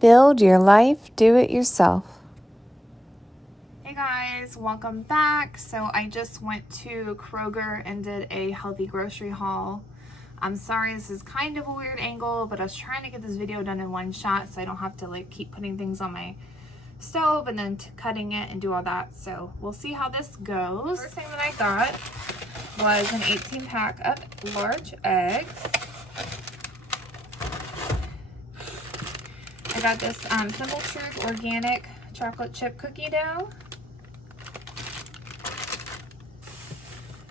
Build your life, do it yourself. Hey guys, welcome back. So I just went to Kroger and did a healthy grocery haul. I'm sorry this is kind of a weird angle, but I was trying to get this video done in one shot so I don't have to like keep putting things on my stove and then cutting it and do all that. So we'll see how this goes. First thing that I got was an 18 pack of large eggs. I got this Simple Truth organic chocolate chip cookie dough.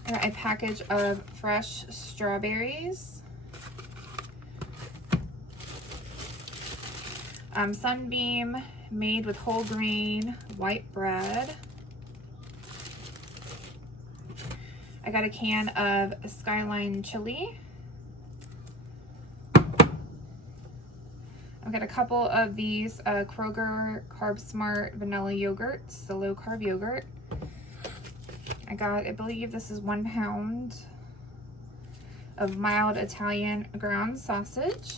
I got a package of fresh strawberries. Sunbeam made with whole grain white bread. I got a can of Skyline chili. I've got a couple of these Kroger Carb Smart vanilla yogurts, the low carb yogurt. I got, I believe this is 1 pound of mild Italian ground sausage.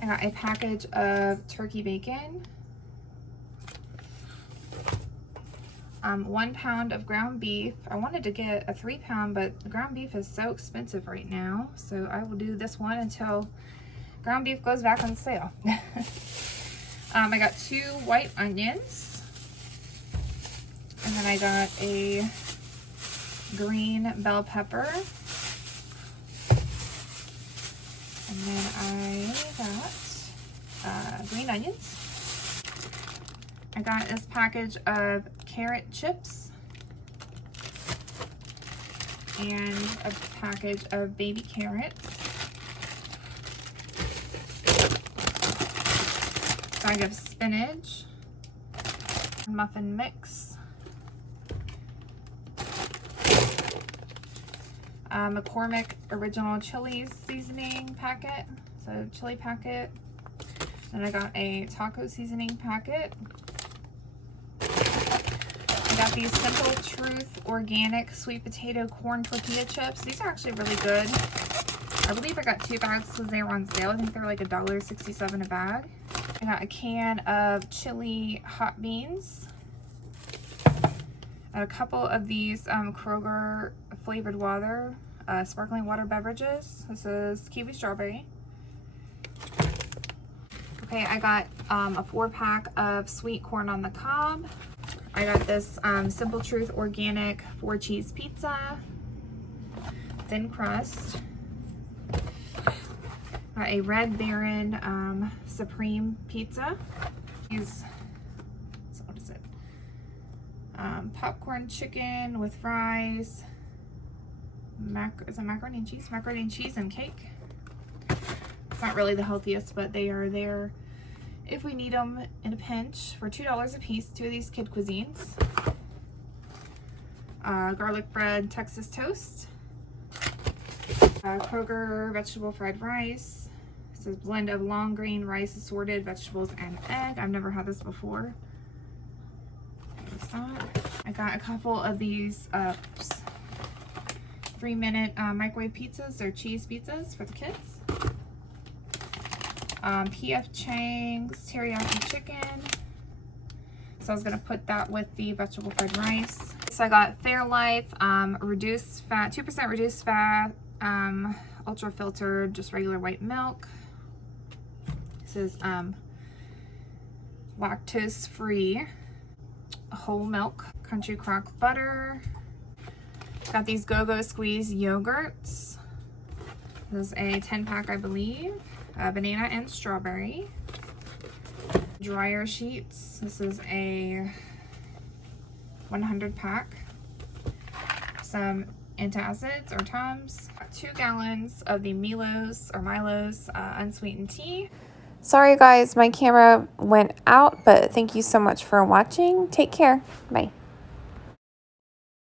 I got a package of turkey bacon. 1 pound of ground beef. I wanted to get a 3 pound, but the ground beef is so expensive right now. So I will do this one until ground beef goes back on sale. I got 2 white onions. And then I got a green bell pepper. And then I got green onions. I got this package of carrot chips and a package of baby carrots. Bag of spinach, muffin mix, McCormick original chili seasoning packet, so chili packet. And I got a taco seasoning packet. I got these Simple Truth organic sweet potato corn tortilla chips. These are actually really good. I believe I got 2 bags because they were on sale. I think they're like $1.67 a bag. I got a can of chili hot beans. And a couple of these Kroger flavored water, sparkling water beverages. This is kiwi strawberry. Okay, I got a 4-pack of sweet corn on the cob. I got this Simple Truth organic 4 cheese pizza, thin crust. Got a Red Baron Supreme pizza. These, so what is it? Popcorn chicken with fries. Is it macaroni and cheese? Macaroni and cheese and cake. It's not really the healthiest, but they are there if we need them in a pinch for $2 a piece. 2 of these kid cuisines. Garlic bread Texas toast. Kroger vegetable fried rice. This is a blend of long grain rice, assorted vegetables, and egg. I've never had this before. There's that. I got a couple of these 3-minute microwave pizzas. They're cheese pizzas for the kids. P.F. Chang's teriyaki chicken. So I was gonna put that with the vegetable fried rice. So I got Fairlife reduced fat, 2% reduced fat, ultra filtered, just regular white milk. This is lactose free, whole milk, country crock butter. Got these Go-Go Squeeze yogurts. This is a 10-pack, I believe. Banana and strawberry. Dryer sheets. This is a 100-pack. Some antacids or Tums. 2 gallons of the Milo's unsweetened tea. Sorry guys, my camera went out, but thank you so much for watching. Take care. Bye.